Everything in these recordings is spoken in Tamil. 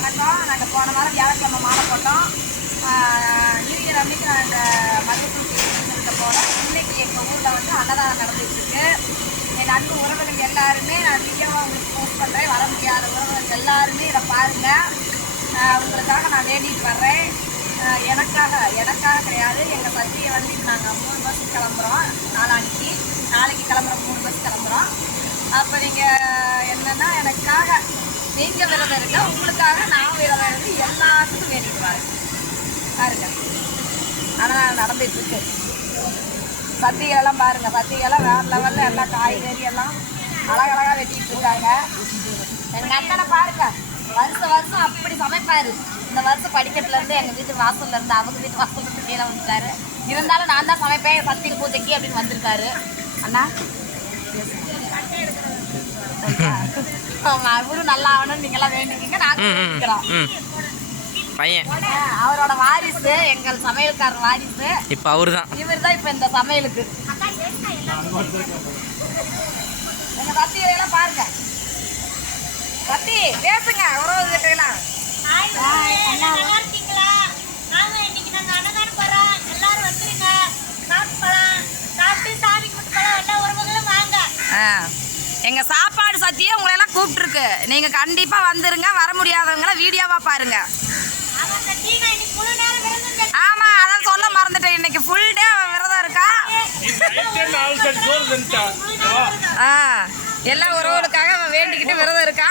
வணக்கம். நாங்கள் போன வாரம் வியாழக்கிழமை மாலை போட்டோம். நியூ இயர் அன்னைக்கு நாங்கள் மருவத்தூர் சொல்லிட்டு போகிறோம். இன்னைக்கு எங்கள் ஊரில் வந்து அன்னதானம் நடந்துகிட்ருக்கு. எங்கள் அன்பு உறவுகள் எல்லாருமே நான் வீடியோவாக உங்களுக்கு போஸ்ட் பண்ணுறேன். வர முடியாத உறவுகள் எல்லாருமே இதை பாருங்கள். உங்களுக்காக நான் வேண்டிட்டு வர்றேன். எனக்காக கிடையாது. எங்கள் பத்தியை வந்து நாங்கள் 3 பஸ் கிளம்புறோம். நாளைக்கு கிளம்புறோம். 3 பஸ் கிளம்புறோம். அப்போ நீங்கள் என்னென்னா எனக்காக நீங்கள் விரதம் இருக்க, உங்களுக்காக நான் விரதம் இருந்து எல்லாத்துக்கும் வேண்டிட்டு வரேன். பாருங்க, ஆனால் நடந்துட்டுருக்கு. சத்தியெல்லாம் பாருங்கள். சத்தியெல்லாம் வேறு லெவலில் எல்லாம் காய்கறி எல்லாம் அழகழகாக வெட்டிகிட்டு இருக்காங்க. எங்கள் அண்ணனை பாருங்க, வருஷம் அப்படி சமைப்பார். இந்த வருஷம் படிக்கட்டுலேருந்து எங்கள் வீட்டு வாசல்லேருந்து அவங்க வீட்டு வாசல்லேருந்து கீழே வந்துட்டாரு. இருந்தாலும் நான் தான் சமைப்பேன் சத்திய பூஜைக்கு அப்படின்னு வந்திருக்காரு. அண்ணா அவரும் நல்லா ஆகணும்னு நீங்களாம் வேண்டிக்கிங்க. நாங்கள் பையன் அவரோட வாரிசு, எங்கள் சமையல்காரர் வாரிசு. இப்போ அவரு தான், இவர் தான் இப்போ இந்த சமையலுக்கு. எங்கள் சத்தியெல்லாம் பாருங்க. சத்தி பேசுங்க உறவு கிட்டலாம். எங்கள் சாப்பாடு சத்தியே உங்களெல்லாம் கூப்பிட்டுருக்கு. நீங்கள் கண்டிப்பாக வந்துருங்க. வர முடியாதவங்கள வீடியோவாக பாருங்க. ஆமாம், அதான் சொல்ல மறந்துட்டேன். இன்னைக்கு ஃபுல் டே விரதம் இருக்கா. எல்லா உறவுகளுக்காக அவன் வேண்டிக்கிட்டு விரதம் இருக்கா.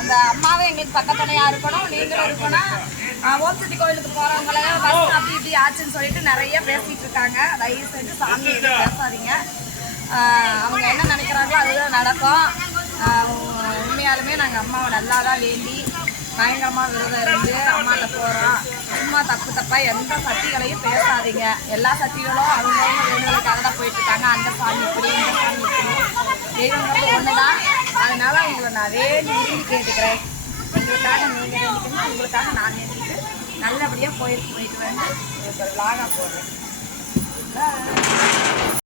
அந்த அம்மாவும் எங்களுக்கு பக்கத்துணையாக இருக்கணும், நீங்களும் இருக்கணும். ஓம்சக்தி கோயிலுக்கு போகிறவங்கள பஸ் அப்படி இப்படி ஆச்சுன்னு சொல்லிட்டு நிறைய பேசிகிட்டு இருக்காங்க. தயவு செஞ்சு சாமி பேசாதீங்க. அவங்க என்ன நினைக்கிறாங்களோ அதுதான் நடக்கும். உண்மையாலுமே நாங்கள் அம்மாவை நல்லா தான் வேண்டி பயங்கரமாக விரதம் இருந்து அம்மாட்ட போகிறோம். சும்மா தப்பாக எந்த சக்திகளையும் பேசாதீங்க. எல்லா சக்திகளும் அவங்கவுங்க வேண்டுதலுக்காக தான் போயிட்டுருக்காங்க. அந்த சாமி இப்படி, இந்த சாமி இப்படி, தெய்வங்கிறது ஒன்று தான். அதனால் உங்களை நான் வேண்டி விரும்பி கேட்டுக்கிறேன். எங்களுக்காக நீங்கள் வேண்டிக்கணும், உங்களுக்காக நான் வேண்டிக்கிட்டு நல்லபடியாக போயிட்டு வந்து உங்களுக்கு ஒரு விலாகாக போடுறேன்.